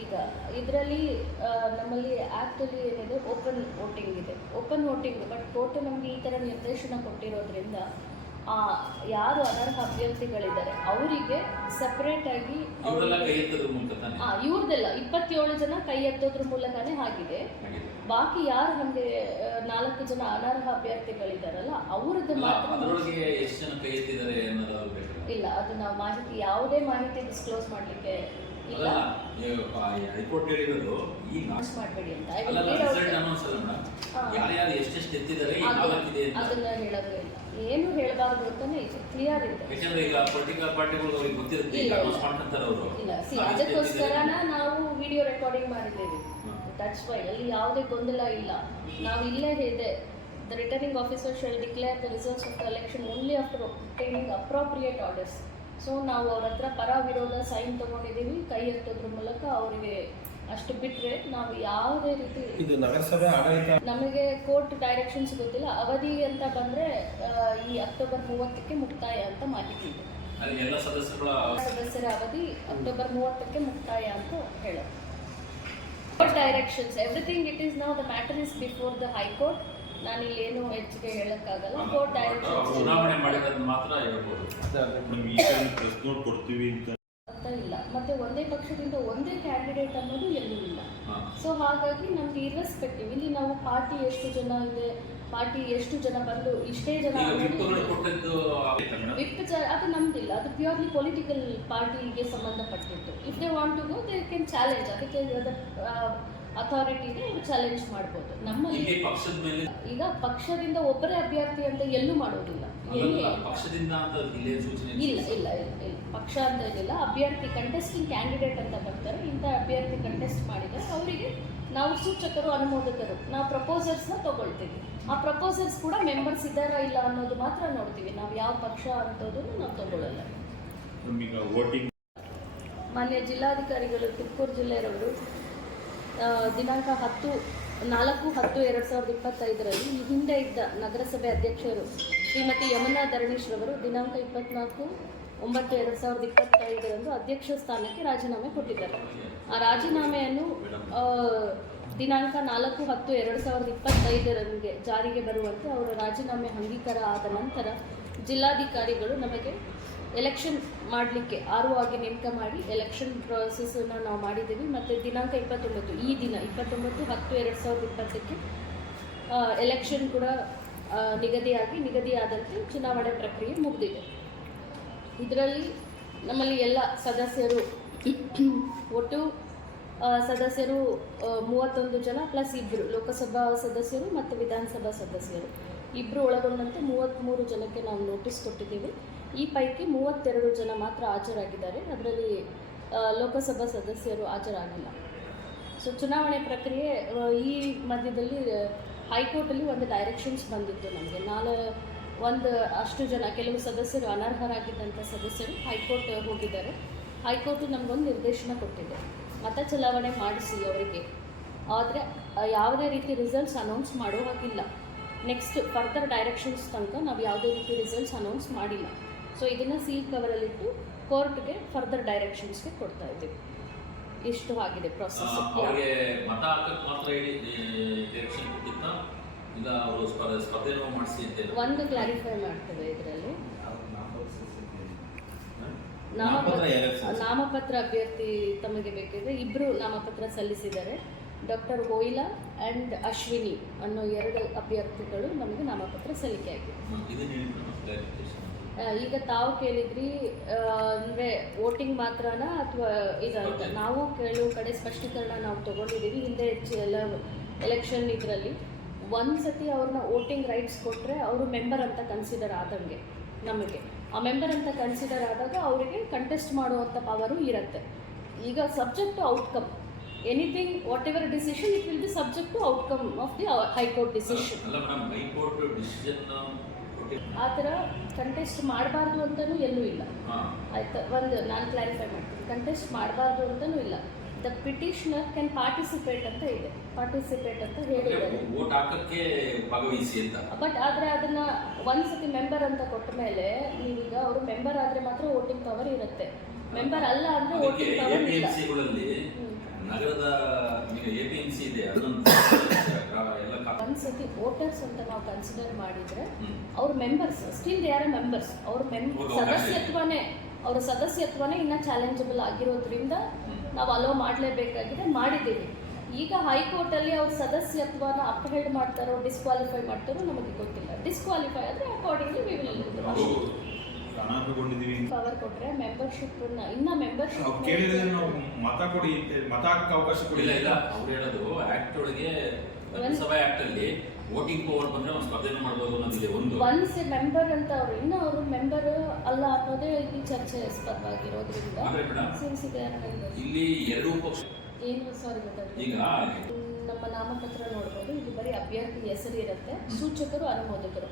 ಈಗ ಇದರಲ್ಲಿ ನಮ್ಮಲ್ಲಿ ಆ್ಯಕ್ಟಲ್ಲಿ ಏನಿದೆ ಓಪನ್ ವೋಟಿಂಗ್ ಇದೆ. ಓಪನ್ ವೋಟಿಂಗ್ ಬಟ್ ಕೋರ್ಟ್ ನಮಗೆ ಈ ಥರ ನಿರ್ದೇಶನ ಕೊಟ್ಟಿರೋದ್ರಿಂದ ಯಾರು ಅನರ್ಹ ಅಭ್ಯರ್ಥಿಗಳಿದ್ದಾರೆ ಅವರಿಗೆ ಸಪ್ರೇಟ್ ಆಗಿ ಇವ್ರದ್ದೆಲ್ಲ ಇಪ್ಪತ್ತೇಳು ಜನ ಕೈ ಎತ್ತೋದ್ರ ಮೂಲಕನೇ ಆಗಿದೆ. ಬಾಕಿ ಯಾರು ನಮಗೆ ನಾಲ್ಕು ಜನ ಅನರ್ಹ ಅಭ್ಯರ್ಥಿಗಳಿದ್ದಾರಲ್ಲ ಅವ್ರದ್ದು ಮಾತ್ರ ಇಲ್ಲ ಅದು ನಾವು ಮಾಹಿತಿ ಯಾವುದೇ ಮಾಹಿತಿ ಡಿಸ್ಕ್ಲೋಸ್ ಮಾಡಲಿಕ್ಕೆ ಇಲ್ಲ ಅಲ್ಲ ನೀವು ಹೈಕೋರ್ಟ್ ಹೇಳಿರೋದು ಈಗ ಅನೌನ್ಸ್ ಮಾಡಬೇಡಿ ಅಂತ. ಅಲ್ಲ ರಿಸಲ್ಟ್ the- ಅನೌನ್ಸ್ ಅಲ್ಲ ಮೇಡಮ್. ಹಾ. ಯಾರ್ಯಾರು ಎಷ್ಟೆಷ್ಟು ಎತ್ತಿದ್ದಾರೆ ಈ ಅಂತ. ಅದನ್ನ ಹೇಳೋದು ಇಲ್ಲ. ಏನು ಹೇಳಬಾರ್ದು ಅಂತಾನೆ ಇದೆ ಕ್ಲಿಯರ್ ಇದೆ. ಯಾಕಂದ್ರೆ ಈಗ ಪರ್ಟಿಕ್ಯುಲರ್ ಪಾರ್ಟಿಗಳು ಅವ್ರಿಗೆ ಗೊತ್ತಿರುತ್ತೆ ಈಗ ಅನೌನ್ಸ್ ಇಲ್ಲ. ಅವರು. ಇಲ್ಲ ಸಿ ಅದಕ್ಕೋಸ್ಕರನ ನಾವು ವಿಡಿಯೋ ರೆಕಾರ್ಡಿಂಗ್ ಮಾಡಿದ್ದೇವೆ. ದಟ್ಸ್ ವೈ ಅಲ್ಲಿ ಯಾವುದೇ ಗೊಂದಲ ಇಲ್ಲ. ನಾವು ಇಲ್ಲೇ ಇದೆ. The returning officer shall declare the results of the election only after obtaining appropriate orders so ನಾವು ಅವ್ರ ಹತ್ರ ಪರ ವಿರೋಧ ಸೈನ್ ತಗೊಂಡಿದ್ದೀವಿ. ಕೈ ಎತ್ತೋದ್ರ ಮೂಲಕ ಅವರಿಗೆ ಅಷ್ಟು ಬಿಟ್ಟರೆ ನಾವು ಯಾವುದೇ ರೀತಿ ಇದು ನಗರಸಭೆ ಆಡಳಿತ ನಮಗೆ ಕೋರ್ಟ್ ಡೈರೆಕ್ಷನ್ಸ್ ಗೊತ್ತಿಲ್ಲ. ಅವಧಿ ಅಂತ ಬಂದರೆ ಈ ಅಕ್ಟೋಬರ್ ಮೂವತ್ತಕ್ಕೆ ಮುಕ್ತಾಯ ಅಂತ ಮಾಹಿತಿ ಇದೆ. ಅಲ್ಲಿ ಎಲ್ಲ ಸದಸ್ಯರುಗಳ ಸದಸ್ಯರ ಅವಧಿ ಅಕ್ಟೋಬರ್ ಮೂವತ್ತಕ್ಕೆ ಮುಕ್ತಾಯ ಅಂತ ಹೇಳೋದು. Court directions everything it is now the matter is before the high court ನಾನು ಇಲ್ಲಿ ಏನು ಹೆಚ್ಚಿಗೆ ಹೇಳಕ್ಕಾಗಲ್ಲ ಕೋರ್ಟ್ ಚುನಾವಣೆ ಮಾಡಿರೋದನ್ನ ಮಾತ್ರ ಹೇಳ್ಬೋದು. ನಮ್ಗೆ ಈ ಪ್ರೆಸ್ ನೋಟ್ ಕೊಡ್ತೀವಿ ಅಂತ. ಅಂತ ಇಲ್ಲ. ಮತ್ತೆ ಒಂದೇ ಪಕ್ಷದಿಂದ ಒಂದೇ ಕ್ಯಾಂಡಿಡೇಟ್ ಅನ್ನೋದು ಎಲ್ಲೂ ಇಲ್ಲ. ಸೊ ಹಾಗಾಗಿ ನಮ್ಗೆ ಇರ್ರೆಸ್ಪೆಕ್ಟಿವ್ ಇಲ್ಲಿ ನಾವು ಪಾರ್ಟಿ ಎಷ್ಟು ಜನ ಇದೆ ಪಾರ್ಟಿ ಎಷ್ಟು ಜನ ಬಂದು ಇಷ್ಟೇ ಜನ ವಿಪ್ ಅದು ನಮ್ದಿಲ್ಲ. ಅದು ಪ್ಯೂರ್ಲಿ ಪೊಲಿಟಿಕಲ್ ಪಾರ್ಟಿಗೆ ಸಂಬಂಧಪಟ್ಟಿತ್ತು if they want to go they can challenge ಅದಕ್ಕೆ ಅಥಾರಿಟಿ ಇದೆ ಚಾಲೆಂಜ್ ಮಾಡ್ಬೋದು. ನಮ್ಮಲ್ಲಿ ಇಲ್ಲಿ ಪಕ್ಷದ ಮೇಲೆ ಈಗ ಪಕ್ಷದಿಂದ ಒಬ್ಬರೇ ಅಭ್ಯರ್ಥಿ ಅಂತ ಎಲ್ಲೂ ಮಾಡೋದಿಲ್ಲ. ಪಕ್ಷದಿಂದ ಅಂತ ಇಲ್ಲೇ ಸೂಚನೆ ಇಲ್ಲ ಪಕ್ಷ ಅಂತ ಇಲ್ಲ ಅಭ್ಯರ್ಥಿ ಕಂಟೆಸ್ಟಿಂಗ್ ಕ್ಯಾಂಡಿಡೇಟ್ ಅಂತ ಬರ್ತಾರೆ. ಇಂಥ ಅಭ್ಯರ್ಥಿ ಕಂಟೆಸ್ಟ್ ಮಾಡಿದರೆ ಅವರಿಗೆ ನಾವು ಸೂಚಕರು ಅನುಮೋದಕರು ನಾವು ಪ್ರಪೋಸರ್ಸ್ನ ತಗೊಳ್ತೀವಿ. ಆ ಪ್ರಪೋಸರ್ಸ್ ಕೂಡ ಮೆಂಬರ್ಸ್ ಇದ್ದಾರಾ ಇಲ್ಲ ಅನ್ನೋದು ಮಾತ್ರ ನೋಡ್ತೀವಿ. ನಾವು ಯಾವ ಪಕ್ಷ ಅಂತೋದನ್ನು ನಾವು ತಗೊಳ್ಳಲ್ಲ. ಮಾನ್ಯ ಜಿಲ್ಲಾಧಿಕಾರಿಗಳು ತುಮಕೂರು ಜಿಲ್ಲೆಯವರು ದಿನಾಂಕ ಹತ್ತು, ನಾಲ್ಕು ಹತ್ತು ಎರಡು ಸಾವಿರದ ಇಪ್ಪತ್ತೈದರಲ್ಲಿ ಈ ಹಿಂದೆ ಇದ್ದ ನಗರಸಭೆ ಅಧ್ಯಕ್ಷರು ಶ್ರೀಮತಿ ಯಮುನಾ ಧರಣೀಶ್ ರವರು ದಿನಾಂಕ ಇಪ್ಪತ್ನಾಲ್ಕು ಒಂಬತ್ತು ಎರಡು ಸಾವಿರದ ಇಪ್ಪತ್ತೈದರಂದು ಅಧ್ಯಕ್ಷ ಸ್ಥಾನಕ್ಕೆ ರಾಜೀನಾಮೆ ಕೊಟ್ಟಿದ್ದಾರೆ. ಆ ರಾಜೀನಾಮೆಯನ್ನು ದಿನಾಂಕ ನಾಲ್ಕು ಹತ್ತು ಎರಡು ಸಾವಿರದ ಇಪ್ಪತ್ತೈದರಂಗೆ ಜಾರಿಗೆ ಬರುವಂತೆ ಅವರ ರಾಜೀನಾಮೆ ಅಂಗೀಕಾರ ಆದ ನಂತರ ಜಿಲ್ಲಾಧಿಕಾರಿಗಳು ನಮಗೆ ಎಲೆಕ್ಷನ್ ಮಾಡಲಿಕ್ಕೆ ಆರು ಆಗಿ ನೇಮಕ ಮಾಡಿ ಎಲೆಕ್ಷನ್ ಪ್ರಾಸೆಸನ್ನು ನಾವು ಮಾಡಿದ್ದೀವಿ. ಮತ್ತು ದಿನಾಂಕ ಇಪ್ಪತ್ತೊಂಬತ್ತು, ಈ ದಿನ ಇಪ್ಪತ್ತೊಂಬತ್ತು ಹತ್ತು ಎರಡು ಸಾವಿರದ ಇಪ್ಪತ್ತಕ್ಕೆ ಎಲೆಕ್ಷನ್ ಕೂಡ ನಿಗದಿಯಾಗಿ, ನಿಗದಿಯಾದಂತೆ ಚುನಾವಣೆ ಪ್ರಕ್ರಿಯೆ ಮುಗಿದಿದೆ. ಇದರಲ್ಲಿ ನಮ್ಮಲ್ಲಿ ಎಲ್ಲ ಸದಸ್ಯರು ಒಟ್ಟು ಸದಸ್ಯರು ಮೂವತ್ತೊಂದು ಜನ ಪ್ಲಸ್ ಇಬ್ಬರು ಲೋಕಸಭಾ ಸದಸ್ಯರು ಮತ್ತು ವಿಧಾನಸಭಾ ಸದಸ್ಯರು. ಇಬ್ಬರು ಒಳಗೊಂಡಂತೆ ಮೂವತ್ತ್ಮೂರು ಜನಕ್ಕೆ ನಾವು ನೋಟಿಸ್ ಕೊಟ್ಟಿದ್ದೀವಿ. ಈ ಪೈಕಿ ಮೂವತ್ತೆರಡು ಜನ ಮಾತ್ರ ಹಾಜರಾಗಿದ್ದಾರೆ. ಅದರಲ್ಲಿ ಲೋಕಸಭಾ ಸದಸ್ಯರು ಹಾಜರಾಗಿಲ್ಲ. ಸೊ ಚುನಾವಣೆ ಪ್ರಕ್ರಿಯೆ ಈ ಮಧ್ಯದಲ್ಲಿ ಹೈಕೋರ್ಟಲ್ಲಿ ಒಂದು ಡೈರೆಕ್ಷನ್ಸ್ ಬಂದಿತ್ತು ನಮಗೆ. ನಾಲ್ಕು ಒಂದು ಅಷ್ಟು ಜನ, ಕೆಲವು ಸದಸ್ಯರು ಅನರ್ಹರಾಗಿದ್ದಂಥ ಸದಸ್ಯರು ಹೈಕೋರ್ಟ್ ಹೋಗಿದ್ದಾರೆ. ಹೈಕೋರ್ಟ್ ನಮಗೊಂದು ನಿರ್ದೇಶನ ಕೊಟ್ಟಿದೆ. ಮತ ಚಲಾವಣೆ ಮಾಡಿಸಿ ಅವರಿಗೆ. ಆದರೆ ಯಾವುದೇ ರೀತಿ ರಿಸಲ್ಟ್ಸ್ ಅನೌನ್ಸ್ ಮಾಡೋ ಹಾಗಿಲ್ಲ ನೆಕ್ಸ್ಟ್ ಫರ್ದರ್ ಡೈರೆಕ್ಷನ್ಸ್ ತನಕ ನಾವು ಯಾವುದೇ ರೀತಿ ರಿಸಲ್ಟ್ಸ್ ಅನೌನ್ಸ್ ಮಾಡಿಲ್ಲ. ಸೊ ಇದನ್ನು ಸೀಲ್ ಕವರಲ್ಲಿಟ್ಟು ಕೋರ್ಟ್ಗೆ ಫರ್ದರ್ ಡೈರೆಕ್ಷನ್ಸ್ಗೆ ಕೊಡ್ತಾ ಇದ್ದೀವಿ. ಇಷ್ಟು ಆಗಿದೆ ಪ್ರೊಸೆಸ್ ಅವ್ರಿಗೆ ಮತ ಹಾಕಕ್ಕೆ ಮಾತ್ರ ಡೈರೆಕ್ಷನ್ ಕೊಟ್ಟಿತ್ತಾ ಇಲ್ಲ ಅವರು ಸ್ಪರ್ಧೆನೂ ಮಾಡಿಸಿ ಅಂತ ಒಂದು ಕ್ಲಾರಿಫೈ ಮಾಡ್ತೇವೆ ಇದರಲ್ಲಿ. ನಾಮಪತ್ರ ನಾಮಪತ್ರ ಅಭ್ಯರ್ಥಿ ತಮಗೆ ಬೇಕಿದ್ರೆ ಇಬ್ಬರು ನಾಮಪತ್ರ ಸಲ್ಲಿಸಿದ್ದಾರೆ. ಡಾಕ್ಟರ್ ಹೋಯ್ಲಾ ಆ್ಯಂಡ್ ಅಶ್ವಿನಿ ಅನ್ನೋ ಎರಡು ಅಭ್ಯರ್ಥಿಗಳು ನಮಗೆ ನಾಮಪತ್ರ ಸಲ್ಲಿಕೆಯಾಗಿದೆ ಹ್ಮ್, ಈಗ ತಾವು ಕೇಳಿದ್ರಿ ಅಂದ್ರೆ ವೋಟಿಂಗ್ ಮಾತ್ರನ ಅಥವಾ ಇದ ನಾವು ಕೆಲವು ಕಡೆ ಸ್ಪಷ್ಟೀಕರಣ ನಾವು ತಗೊಂಡಿದ್ದೀವಿ, ಹಿಂದೆ ಹೆಚ್ಚು ಎಲ್ಲ ಎಲೆಕ್ಷನ್ ಇದರಲ್ಲಿ. ಒಂದು ಸತಿ ಅವ್ರನ್ನ ವೋಟಿಂಗ್ ರೈಟ್ಸ್ ಕೊಟ್ಟರೆ ಅವರು ಮೆಂಬರ್ ಅಂತ ಕನ್ಸಿಡರ್ ಆದಂಗೆ ನಮಗೆ. ಆ ಮೆಂಬರ್ ಅಂತ ಕನ್ಸಿಡರ್ ಆದಾಗ ಅವರಿಗೆ ಕಂಟೆಸ್ಟ್ ಮಾಡುವಂಥ ಪವರು ಇರುತ್ತೆ. ಈಗ subject outcome anything whatever decision it will be subject to outcome of the high court decision ಆ ಥರ ಕಂಟೆಸ್ಟ್ ಮಾಡಬಾರ್ದು ಅಂತಲೂ ಎಲ್ಲೂ ಇಲ್ಲ. ಆಯ್ತಾ? ಒಂದು ನಾನು ಕ್ಲಾರಿಫೈ ಮಾಡ್ತೀನಿ. ಕಂಟೆಸ್ಟ್ ಮಾಡಬಾರ್ದು ಅಂತಲೂ ಇಲ್ಲ. ದ ಪಿಟಿಷನರ್ ಕ್ಯಾನ್ ಪಾರ್ಟಿಸಿಪೇಟ್ ಅಂತ ಇದೆ. ಪಾರ್ಟಿಸಿಪೇಟ್ ಅಂತ ಹೇಳಿದ್ದಾರೆ. ಬಟ್ ಆದರೆ ಅದನ್ನ ಒಂದ್ಸತಿ ಮೆಂಬರ್ ಅಂತ ಕೊಟ್ಟ ಮೇಲೆ ನೀವೀಗ ಅವರು ಮೆಂಬರ್ ಆದರೆ ಮಾತ್ರ ವೋಟಿಂಗ್ ಪವರ್ ಇರುತ್ತೆ. ಮೆಂಬರ್ ಅಲ್ಲ ಅಂದರೆ ವೋಟಿಂಗ್ ಪವರ್ ಇಲ್ಲ. ಎಪಿಎಂಸಿಗಳಲ್ಲಿ ಎ ಪಿ ಈಗ ಎಪಿಎಂಸಿ ಇದೆ ಅದೊಂದು ಒಂದ್ಸತಿ ವೋಟರ್ಸ್ ಅಂತ ನಾವು ಕನ್ಸಿಡರ್ ಮಾಡಿದ್ರೆ. ಅವ್ರ members still they are members ಅವ್ರ ಮೆಂ. ಸದಸ್ಯತ್ವನೇ ಅವರ ಸದಸ್ಯತ್ವನೇ ಇನ್ನ ಚಾಲೆಂಜಬಲ್ ಆಗಿರೋದ್ರಿಂದ ನಾವು ಅಲೋ ಮಾಡಲೇಬೇಕಾಗಿದೆ ಮಾಡಿದ್ದೀವಿ. ಈಗ ಹೈಕೋರ್ಟ್ ಅಲ್ಲಿ ಅವ್ರ ಸದಸ್ಯತ್ವನ ಅಪ್ಹೆಲ್ಡ್ ಮಾಡ್ತಾರೋ ಡಿಸ್ಕ್ವಾಲಿಫೈ ಮಾಡ್ತಾರೋ ನಮಗೆ ಗೊತ್ತಿಲ್ಲ. ಡಿಸ್ಕ್ವಾಲಿಫೈ ಆದ್ರೆ ಅಕಾರ್ಡಿಂಗ್ಲಿ ವಿ ವಿಲ್ ಅನರ್ಹಗೊಂಡಿದ್ದೀವಿ ಪವರ್ ಕೊಟ್ರೆ ಮೆಂಬರ್ಶಿಪ್ ಇನ್ನ ಮೆಂಬರ್ಶಿಪ್ ಅವ್ರು ಕೇಳಿದ್ರೆ ನಾವು ಮತ ಕೊಡಿ ಅಂತ ಮತ ಹಾಕಕ್ಕೆ ಅವಕಾಶ ಕೊಡಿ ಇಲ್ಲ ಅವ್ರು ಹೇಳೋದು ಆಕ್ಟ್ ಒಳಗೆ ಲೋಕಸಭಾ ಆಕ್ಟ್ ಅಲ್ಲಿ ವೋಟಿಂಗ್ ಪವರ್ ಬಂದ್ರೆ ನಾವು ಸ್ಪರ್ಧೆನೂ ಮಾಡ್ಬೋದು ಅನ್ನೋದಿದೆ ಒಂದು. ಒನ್ಸ್ ಮೆಂಬರ್ ಅಂತ ಅವ್ರು ಇನ್ನ ಅವರು ಮೆಂಬರ್ ಅಲ್ಲ ಅನ್ನೋದೇ ಇಲ್ಲಿ ಚರ್ಚೆ ಸ್ಪರ್ಧವಾಗಿರೋದ್ರಿಂದ ಇಲ್ಲಿ ಎರಡು ಪಕ್ಷ ಏನು ಸಾರಿ ಈಗ ನಮ್ಮ ನಾಮಪತ್ರ ನೋಡ್ಬೋದು ಇಲ್ಲಿ ಬರೀ ಅಭ್ಯರ್ಥಿ ಹೆಸರು ಇರುತ್ತೆ ಸೂಚಕರು ಅನುಮೋದಕರು.